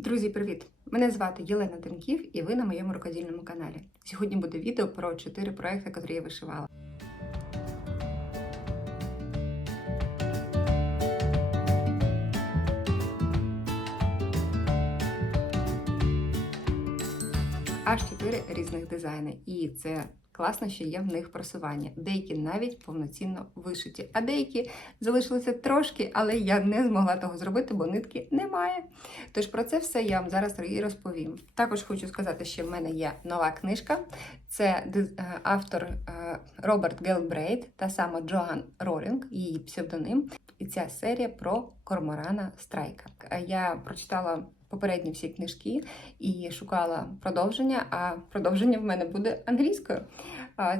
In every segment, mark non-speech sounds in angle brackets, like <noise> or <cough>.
Друзі, привіт! Мене звати Єлена Тенків і ви на моєму рукодільному каналі. Сьогодні буде відео про чотири проекти, які я вишивала. Аж чотири різних дизайни. І це класно, що є в них просування. Деякі навіть повноцінно вишиті, а деякі залишилися трошки, але я не змогла того зробити, бо нитки немає. Тож про це все я вам зараз і розповім. Також хочу сказати, що в мене є нова книжка. Це е, автор е, Роберт Гелбрейт та сама Джоан Ролінг, її псевдоним. І ця серія про Корморана Страйка. Е, Я прочитала попередні всі книжки і шукала продовження, а продовження в мене буде англійською.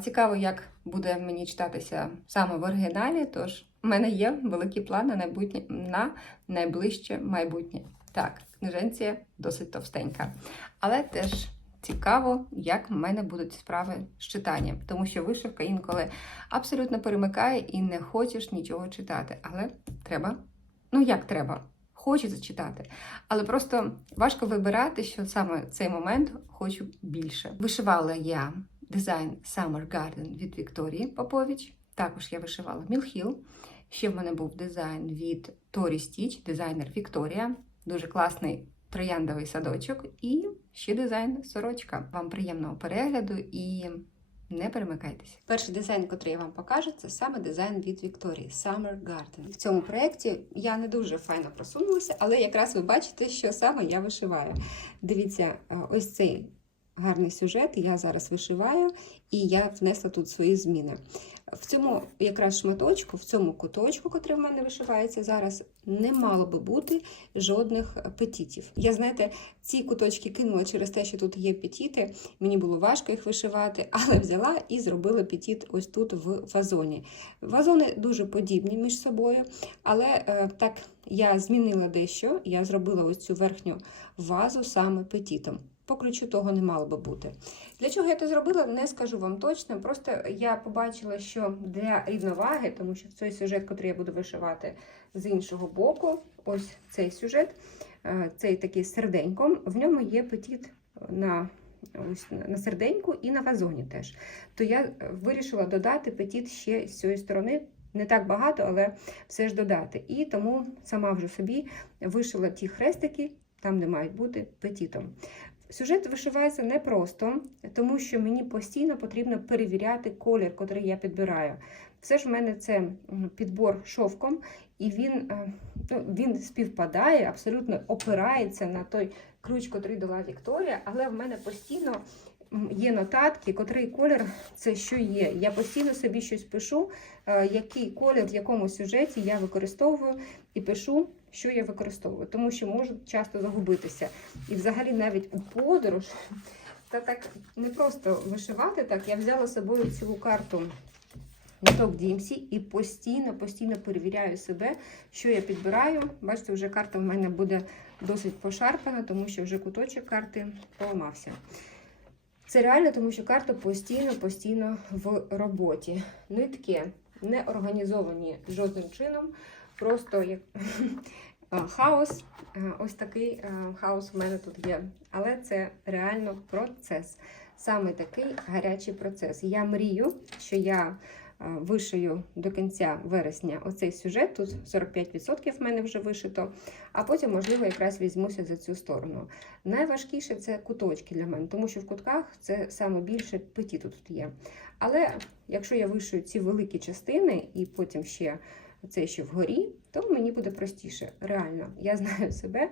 Цікаво, як буде мені читатися саме в оригіналі. Тож у мене є великі плани на найближче майбутнє. Так, книженція досить товстенька, але теж. Цікаво, як в мене будуть справи з читанням, тому що вишивка інколи абсолютно перемикає і не хочеш нічого читати. Але треба, ну як треба, хочеться читати. Але просто важко вибирати, що саме цей момент хочу більше. Вишивала я дизайн Summer Garden від Вікторії Попович. Також я вишивала Мілхіл. Ще в мене був дизайн від Торі Стіч, дизайнер Вікторія. Дуже класний трояндовий садочок. І ще дизайн сорочка. Вам приємного перегляду і не перемикайтеся. Перший дизайн, який я вам покажу, це саме дизайн від Вікторії Summer Garden. В цьому проєкті я не дуже файно просунулася, але якраз ви бачите, що саме я вишиваю. Дивіться, е, ось цей гарний сюжет я зараз вишиваю, і я внесла тут свої зміни. В цьому якраз шматочку, в цьому куточку, який в мене вишивається зараз, не мало би бути жодних петітів. Я, знаєте, ці куточки кинула через те, що тут є петіти. Мені було важко їх вишивати, <laughs> але взяла і зробила петіт ось тут в вазоні. Вазони дуже подібні між собою, але е, так я змінила дещо. Я зробила ось цю верхню вазу саме петітом. По ключу того не мало би бути. Для чого я це зробила, не скажу вам точно. Просто я побачила, що для рівноваги, тому що цей сюжет, який я буду вишивати з іншого боку, ось цей сюжет, е, цей такий з серденьком, в ньому є петіт на, ось, на серденьку і на вазоні теж. То я вирішила додати петіт ще з цієї сторони. Не так багато, але все ж додати. І тому сама вже собі вишила ті хрестики, там де мають бути петітом. Сюжет вишивається непросто, тому що мені постійно потрібно перевіряти колір, який я підбираю. Все ж в мене це підбор шовком, і він ну, він співпадає, абсолютно опирається на той ключ, який дала Вікторія, але в мене постійно є нотатки, котрий колір це що є. Я постійно собі щось пишу, який колір в якому сюжеті я використовую і пишу що я використовую, тому що можу часто загубитися. І взагалі навіть у подорож, та так не просто вишивати так, я взяла з собою цілу карту ниток Дімсі і постійно, постійно перевіряю себе, що я підбираю. Бачите, вже карта в мене буде досить пошарпана, тому що вже куточок карти поламався. Це реально, тому що карта постійно-постійно в роботі. Нитки не організовані жодним чином. Просто як <laughs> хаос, ось такий хаос в мене тут є. Але це реально процес. Саме такий гарячий процес. Я мрію, що я вишию до кінця вересня оцей сюжет. Тут 45% в мене вже вишито, а потім, можливо, якраз візьмуся за цю сторону. Найважкіше це куточки для мене, тому що в кутках це саме більше петіту тут є. Але якщо я вишию ці великі частини і потім ще це ще вгорі, то мені буде простіше. Реально, я знаю себе.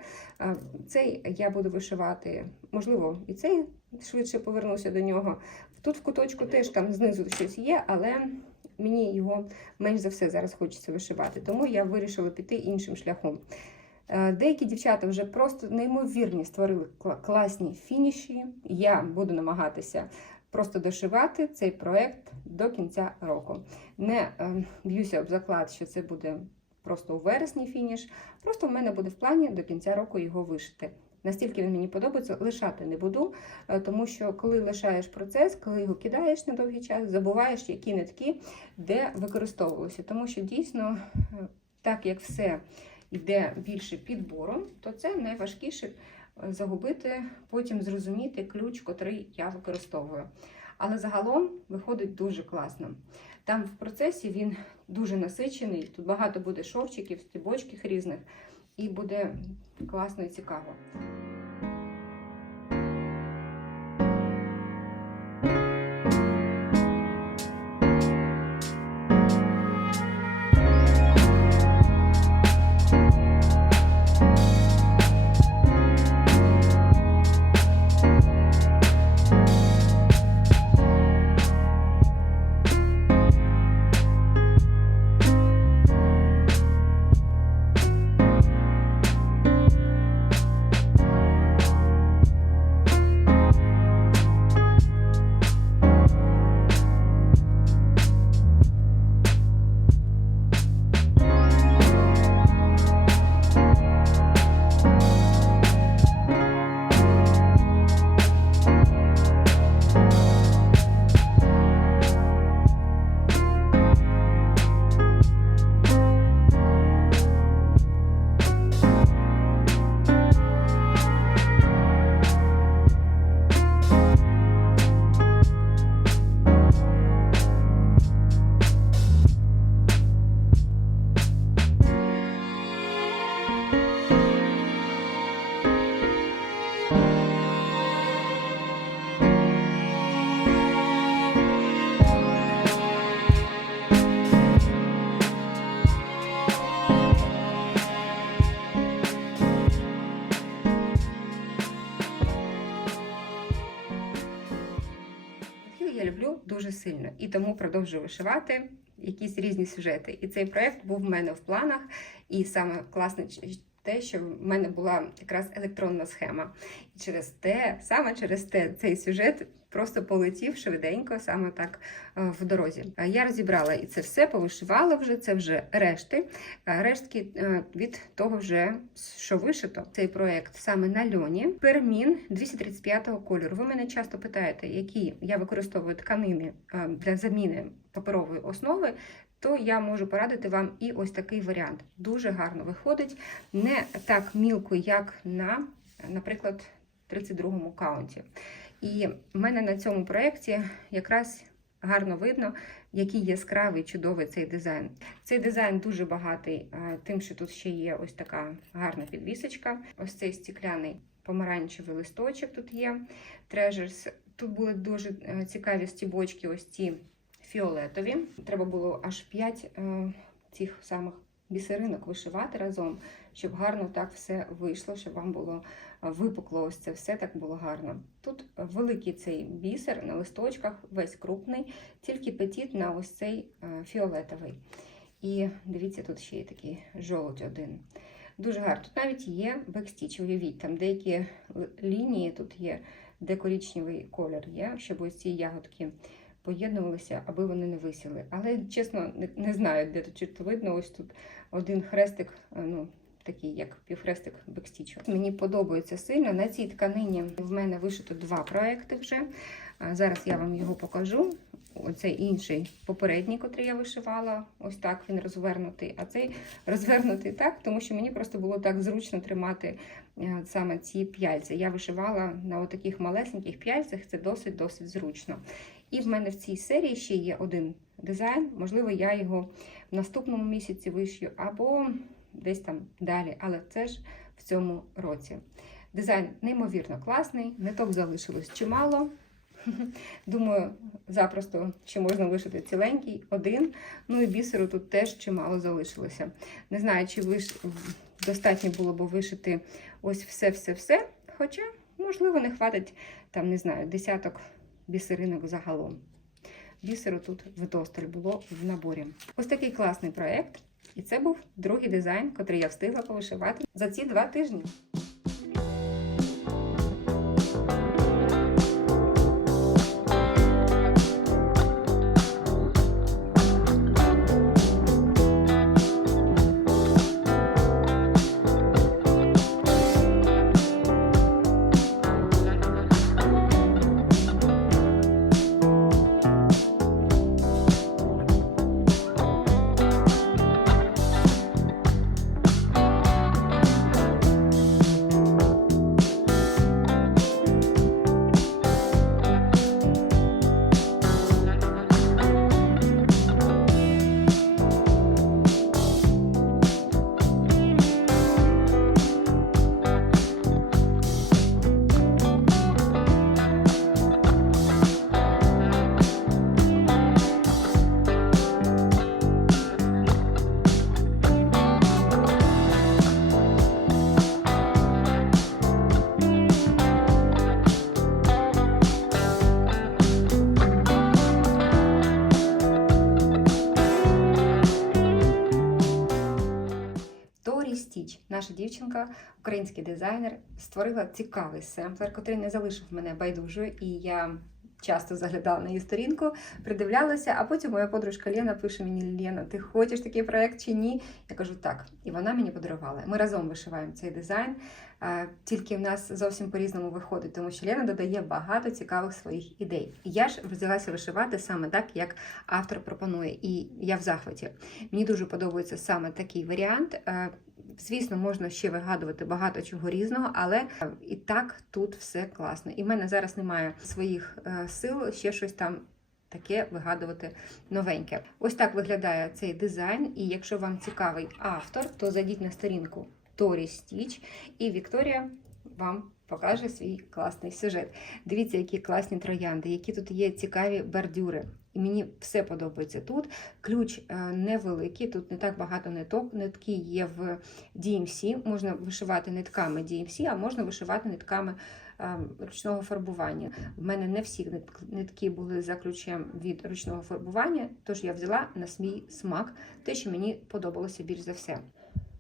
Цей я буду вишивати, можливо, і цей швидше повернуся до нього. Тут в куточку теж там знизу щось є, але мені його менш за все зараз хочеться вишивати. Тому я вирішила піти іншим шляхом. Деякі дівчата вже просто неймовірні створили класні фініші. Я буду намагатися просто дошивати цей проект до кінця року. Не е, б'юся об заклад, що це буде просто у вересні фініш. Просто в мене буде в плані до кінця року його вишити. Настільки він мені подобається, лишати не буду, е, тому що коли лишаєш процес, коли його кидаєш на довгий час, забуваєш, які нитки де використовувалися. Тому що дійсно, е, так як все йде більше підбором, то це найважкіше загубити, потім зрозуміти ключ, котрий я використовую. Але загалом виходить дуже класно. Там в процесі він дуже насичений, тут багато буде шовчиків, стібочків різних, і буде класно і цікаво. Люблю дуже сильно і тому продовжую вишивати якісь різні сюжети. І цей проект був в мене в планах, і саме класне те, що в мене була якраз електронна схема. І через те, саме через те, цей сюжет просто полетів швиденько, саме так е, в дорозі. Е, Я розібрала і це все, повишивала вже, це вже решти. Е, Рештки від того вже, що вишито. Цей проект саме на льоні. Пермін 235 кольору. Ви мене часто питаєте, які я використовую тканини для заміни паперової основи. То я можу порадити вам і ось такий варіант. Дуже гарно виходить, не так мілко, як на, наприклад, 32-му каунті. І в мене на цьому проєкті якраз гарно видно, який яскравий, чудовий цей дизайн. Цей дизайн дуже багатий, е, тим, що тут ще є ось така гарна підвісочка. Ось цей стікляний помаранчевий листочок тут є. Treasures. Тут були дуже е, цікаві стібочки, ось ці фіолетові. Треба було аж 5 цих самих бісеринок вишивати разом, щоб гарно так все вийшло, щоб вам було е, випукло ось це все так було гарно. Тут великий цей бісер на листочках, весь крупний, тільки петіт на ось цей е, фіолетовий. І дивіться, тут ще є такий жолудь один. Дуже гарно. Тут навіть є бекстіч, уявіть, там деякі лінії тут є, де коричневий колір є, щоб ось ці ягодки поєднувалися, аби вони не висіли. Але чесно, не, знаю, де тут чи то видно. Ось тут один хрестик, е, ну такий як півхрестик бекстічу. Мені подобається сильно. На цій тканині в мене вишито два проекти вже. Зараз я вам його покажу. Оцей інший попередній, котрий я вишивала, ось так він розвернутий. А цей розвернутий так, тому що мені просто було так зручно тримати е, саме ці п'яльці. Я вишивала на отаких малесеньких п'яльцях, це досить-досить зручно. І в мене в цій серії ще є один дизайн. Можливо, я його в наступному місяці вишью або десь там далі, але це ж в цьому році. Дизайн неймовірно класний, ниток залишилось чимало. <laughs> Думаю, запросто ще можна вишити ціленький, один. Ну і бісеру тут теж чимало залишилося. Не знаю, чи виш... достатньо було б вишити ось все-все-все. Хоча, можливо, не хватить, там, не знаю, десяток бісеринок загалом. Бісеру тут вдосталь було в наборі. Ось такий класний проєкт. І це був другий дизайн, котрий я встигла повишивати за ці два тижні. Наша дівчинка, український дизайнер, створила цікавий семплер, який не залишив мене байдужою, і я часто заглядала на її сторінку, придивлялася, а потім моя подружка Лена пише мені: Лена, ти хочеш такий проект чи ні? Я кажу так. І вона мені подарувала. Ми разом вишиваємо цей дизайн. Е, Тільки в нас зовсім по-різному виходить, тому що Лена додає багато цікавих своїх ідей. Я ж взялася вишивати саме так, як автор пропонує. І я в захваті. Мені дуже подобається саме такий варіант. Е, Звісно, можна ще вигадувати багато чого різного, але і так тут все класно. І в мене зараз немає своїх е, сил ще щось там таке вигадувати новеньке. Ось так виглядає цей дизайн. І якщо вам цікавий автор, то зайдіть на сторінку Торі Стіч, і Вікторія вам покаже свій класний сюжет. Дивіться, які класні троянди, які тут є цікаві бордюри. І мені все подобається тут. Ключ е, невеликий, тут не так багато ниток. Нитки є в DMC. Можна вишивати нитками DMC, а можна вишивати нитками е, ручного фарбування. В мене не всі нитки були за ключем від ручного фарбування, тож я взяла на свій смак те, що мені подобалося більш за все.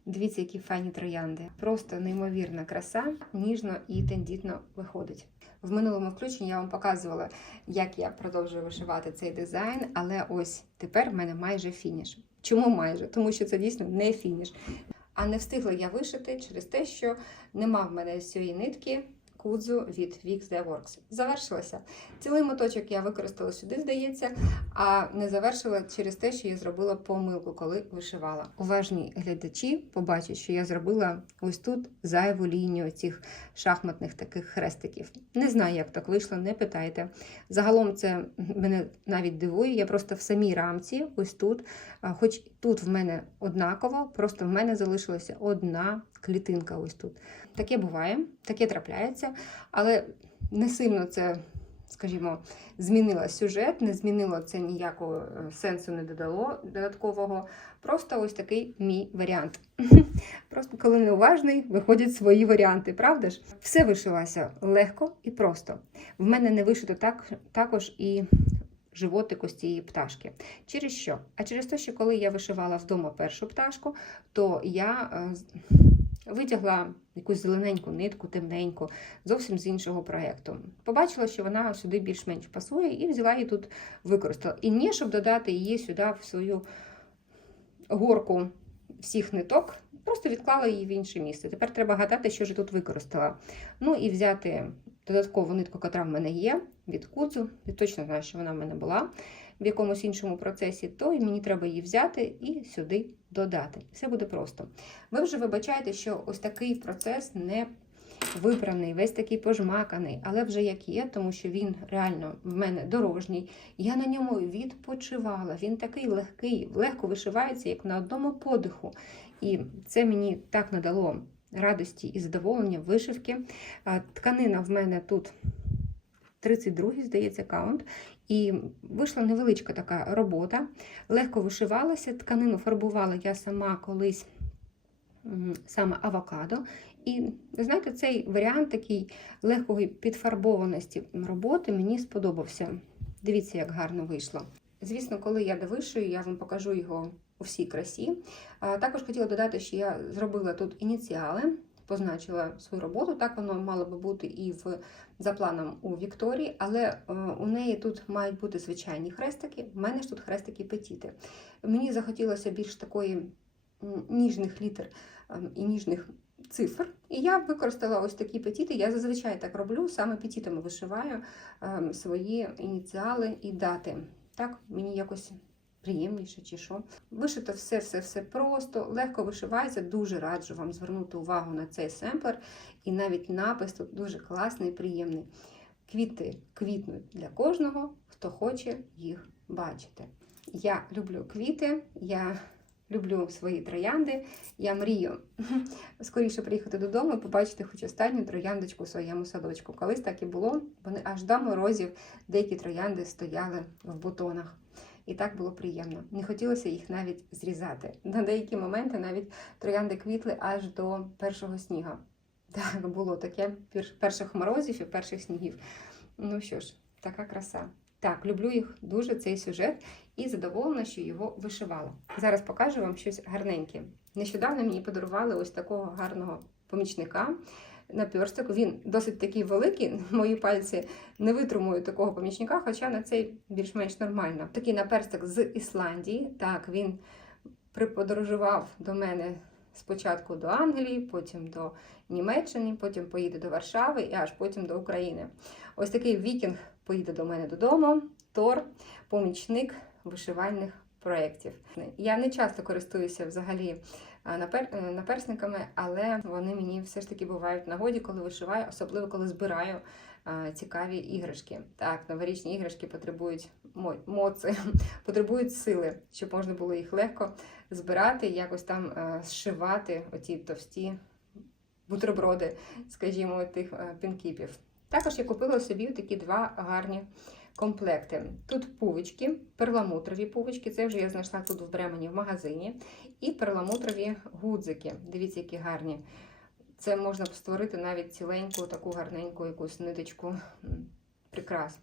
Дивіться, які файні троянди. Просто неймовірна краса, ніжно і тендітно виходить. В минулому включенні я вам показувала, як я продовжую вишивати цей дизайн, але ось тепер в мене майже фініш. Чому майже? Тому що це дійсно не фініш. А не встигла я вишити через те, що нема в мене цієї нитки кудзу від Wix The Works. Завершилася. Цілий моточок я використала сюди, здається, а не завершила через те, що я зробила помилку, коли вишивала. Уважні глядачі побачать, що я зробила ось тут зайву лінію цих шахматних таких хрестиків. Не знаю, як так вийшло, не питайте. Загалом це мене навіть дивує. Я просто в самій рамці, ось тут, хоч тут в мене однаково, просто в мене залишилася одна клітинка ось тут. Таке буває, таке трапляється, але не сильно це, скажімо, змінило сюжет, не змінило це ніякого е, сенсу не додало додаткового. Просто ось такий мій варіант. <laughs> Просто коли неуважний, виходять свої варіанти, правда ж? Все вишилося легко і просто. В мене не вишито так, також і животик ось цієї пташки. Через що? А через те, що коли я вишивала вдома першу пташку, то я е, з- витягла якусь зелененьку нитку, темненьку, зовсім з іншого проєкту. Побачила, що вона сюди більш-менш пасує, і взяла її тут використала. І не щоб додати її сюди в свою горку всіх ниток, просто відклала її в інше місце. Тепер треба гадати, що ж тут використала. Ну і взяти додаткову нитку, яка в мене є, від кудзу. Я точно знаю, що вона в мене була в якомусь іншому процесі, то мені треба її взяти і сюди додати. Все буде просто. Ви вже вибачаєте, що ось такий процес не випраний, весь такий пожмаканий, але вже як є, тому що він реально в мене дорожній. Я на ньому відпочивала. Він такий легкий, легко вишивається, як на одному подиху. І це мені так надало радості і задоволення вишивки. Тканина в мене тут 32-й, здається, каунт. І вийшла невеличка така робота. Легко вишивалася, тканину фарбувала я сама колись саме авокадо. І знаєте, цей варіант такий легкої підфарбованості роботи мені сподобався. Дивіться, як гарно вийшло. Звісно, коли я довишую, я вам покажу його у всій красі. Також хотіла додати, що я зробила тут ініціали, позначила свою роботу. Так воно мало би бути і в за планом у Вікторії, але е, у неї тут мають бути звичайні хрестики. В мене ж тут хрестики петіти. Мені захотілося більш такої ніжних літер ем, і ніжних цифр. І я використала ось такі петіти. Я зазвичай так роблю, саме петітами вишиваю ем, свої ініціали і дати. Так, мені якось приємніше чи що. Вишито все, все, все просто, легко вишивається. Дуже раджу вам звернути увагу на цей семплер. І навіть напис тут дуже класний, приємний. Квіти квітнуть для кожного, хто хоче їх бачити. Я люблю квіти, я люблю свої троянди. Я мрію скоріше приїхати додому і побачити хоч останню трояндочку в своєму садочку. Колись так і було. Вони аж до морозів деякі троянди стояли в бутонах. І так було приємно. Не хотілося їх навіть зрізати. На деякі моменти навіть троянди квітли аж до першого сніга. <laughs> Так, було таке перших морозів і перших снігів. Ну що ж, така краса. Так, люблю їх дуже цей сюжет і задоволена, що його вишивала. Зараз покажу вам щось гарненьке. Нещодавно мені подарували ось такого гарного помічника. Наперсток. Він досить такий великий. <laughs> Мої пальці не витримують такого помічника, хоча на цей більш-менш нормально. Такий наперсток з Ісландії. Так, він приподорожував до мене спочатку до Англії, потім до Німеччини, потім поїде до Варшави і аж потім до України. Ось такий вікінг поїде до мене додому. Тор, помічник вишивальних проєктів. Я не часто користуюся взагалі наперсниками, але вони мені все ж таки бувають в нагоді, коли вишиваю, особливо коли збираю а, цікаві іграшки. Так, новорічні іграшки потребують мо- моци, <laughs> потребують сили, щоб можна було їх легко збирати, якось там е, зшивати оті товсті бутерброди, скажімо, тих е, пінкіпів. Також я купила собі такі два гарні комплекти. Тут пувички, перламутрові пувички, це вже я знайшла тут в Бремені в магазині. І перламутрові гудзики. Дивіться, які гарні. Це можна створити навіть ціленьку, таку гарненьку якусь ниточку м, прикрас.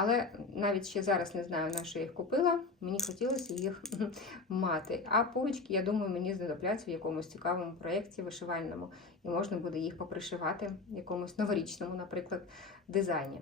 Але навіть ще зараз не знаю, на що їх купила. Мені хотілося їх <laughs> мати. А пувички, я думаю, мені знадобляться в якомусь цікавому проєкті вишивальному. І можна буде їх попришивати в якомусь новорічному, наприклад, дизайні.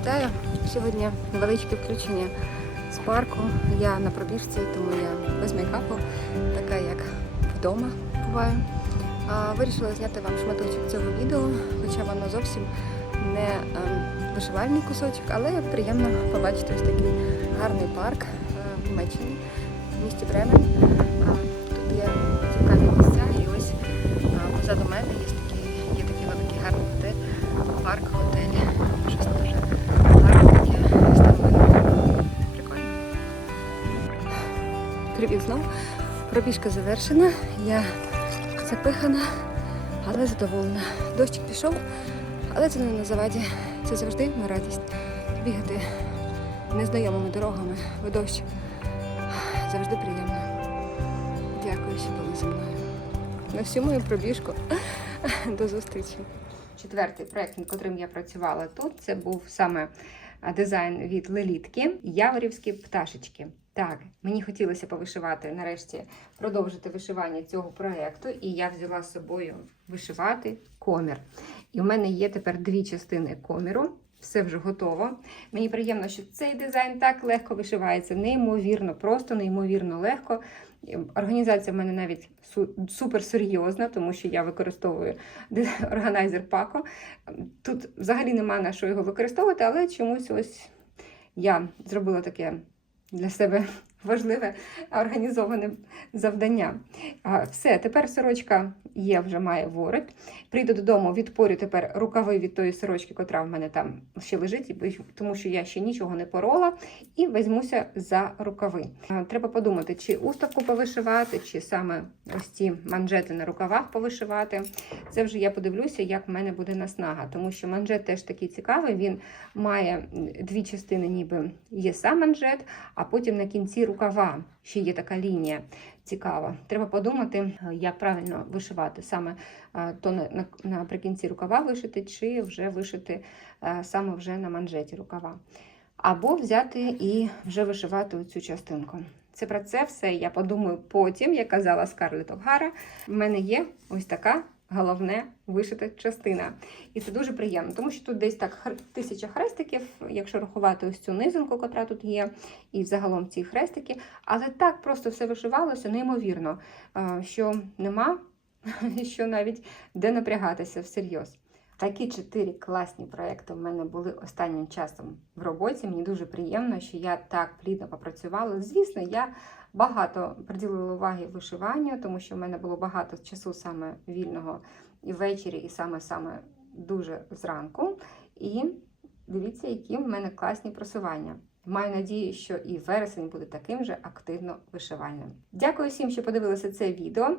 Вітаю! Сьогодні невеличке включення з парку. Я на пробіжці, тому я без мейкапу, така як вдома буваю. А, Вирішила зняти вам шматочок цього відео, хоча воно зовсім не ем, вишивальний кусочок, але приємно побачити ось такий гарний парк е, в Німеччині, в місті Бремен. Привіт знову. Пробіжка завершена. Я запихана, але задоволена. Дощик пішов, але це не на заваді. Це завжди на радість. Бігати незнайомими дорогами в дощ. Завжди приємно. Дякую, що були зі мною. На всю мою пробіжку. До зустрічі. Четвертий проєкт, над котрим я працювала тут, це був саме дизайн від Лелітки Яворівські пташечки. Так, мені хотілося повишивати нарешті продовжити вишивання цього проєкту, і я взяла з собою вишивати комір. І в мене є тепер дві частини коміру. Все вже готово. Мені приємно, що цей дизайн так легко вишивається, неймовірно, просто неймовірно легко. Організація в мене навіть су- супер тому що я використовую органайзер Paco. Тут взагалі нема на що його використовувати, але чомусь ось я зробила таке для себе важливе організоване завдання. Все, тепер сорочка є, вже має ворот. Прийду додому, відпорю тепер рукави від тої сорочки, котра в мене там ще лежить, тому що я ще нічого не порола, і візьмуся за рукави. Треба подумати, чи уставку повишивати, чи саме ось ці манжети на рукавах повишивати. Це вже я подивлюся, як в мене буде наснага, тому що манжет теж такий цікавий. Він має дві частини, ніби є сам манжет, а потім на кінці рукава ще є така лінія цікава. Треба подумати, е, як правильно вишивати саме е, то на, на, наприкінці рукава вишити, чи вже вишити е, саме вже на манжеті рукава. Або взяти і вже вишивати оцю частинку. Це про це все я подумаю потім, як казала Скарлетт Огара. В мене є ось така головне вишита частина. І це дуже приємно, тому що тут десь так тисяча хрестиків, якщо рахувати ось цю низинку, котра тут є, і взагалом ці хрестики. Але так просто все вишивалося неймовірно, що нема, <laughs> що навіть де напрягатися всерйоз. Такі чотири класні проекти в мене були останнім часом в роботі. Мені дуже приємно, що я так плідно попрацювала. Звісно, я багато приділила уваги вишиванню, тому що в мене було багато часу саме вільного і ввечері, і саме саме дуже зранку. І дивіться, які в мене класні просування. Маю надію, що і вересень буде таким же активно вишивальним. Дякую всім, що подивилися це відео.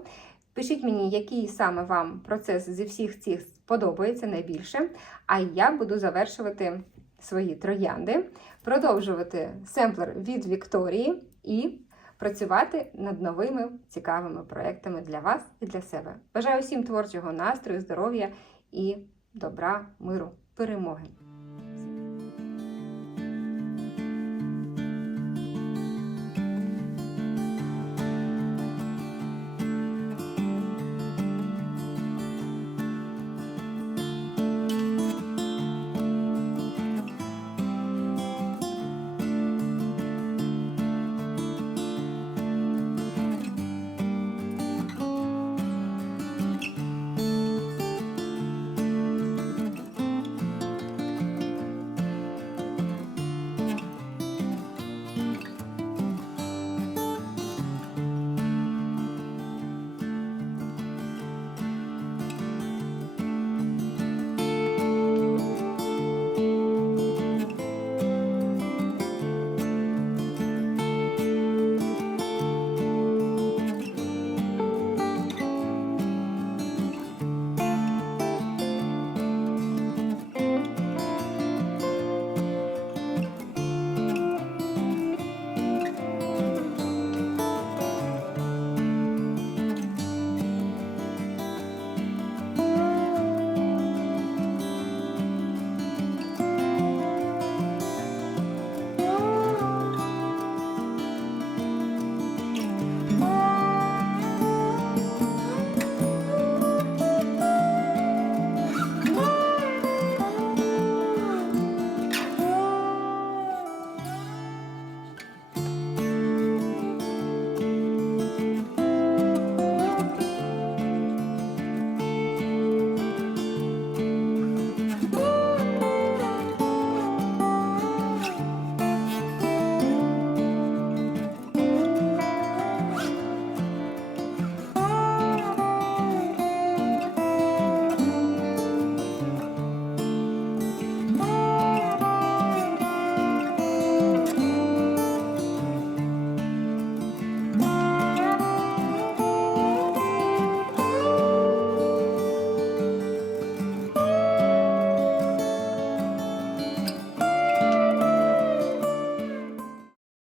Пишіть мені, який саме вам процес зі всіх цих подобається найбільше. А я буду завершувати свої троянди, продовжувати семплер від Вікторії і працювати над новими цікавими проектами для вас і для себе. Бажаю всім творчого настрою, здоров'я і добра, миру, перемоги!